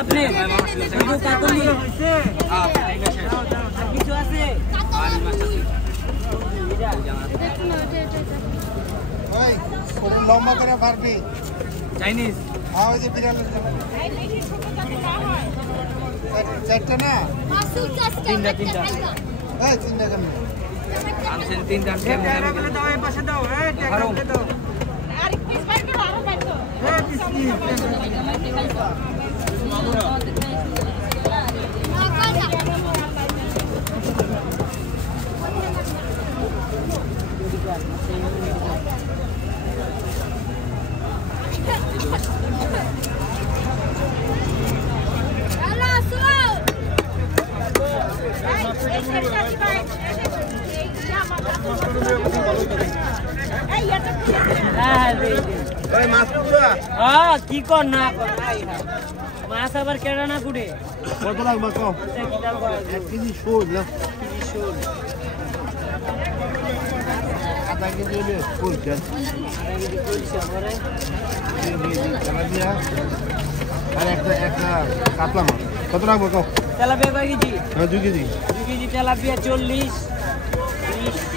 আপনি কাতলি কিছু আছে ওই ওরে লম্বা করে পারবি চাইনিজ হ্যাঁ ওই যে বিড়ালের চারটা না তিনটা এই তিনটা কেন আনছেন তিনটা দাও এই পাশে দাও এই টাকা দাও আরেক পিস বাইর করো আরো বাইর করো এই পিস কি কি কর না মাছ আবার কেডা না কুড়ে কত লাগবে কম 1 কেজি শোল না আধা কেজি হলে ফুল দেন আর একটা কাতলা মাছ কত লাগবে কম তেলাপিয়া কয় কেজি 2 কেজি 2 কেজি তেলাপিয়া 40 30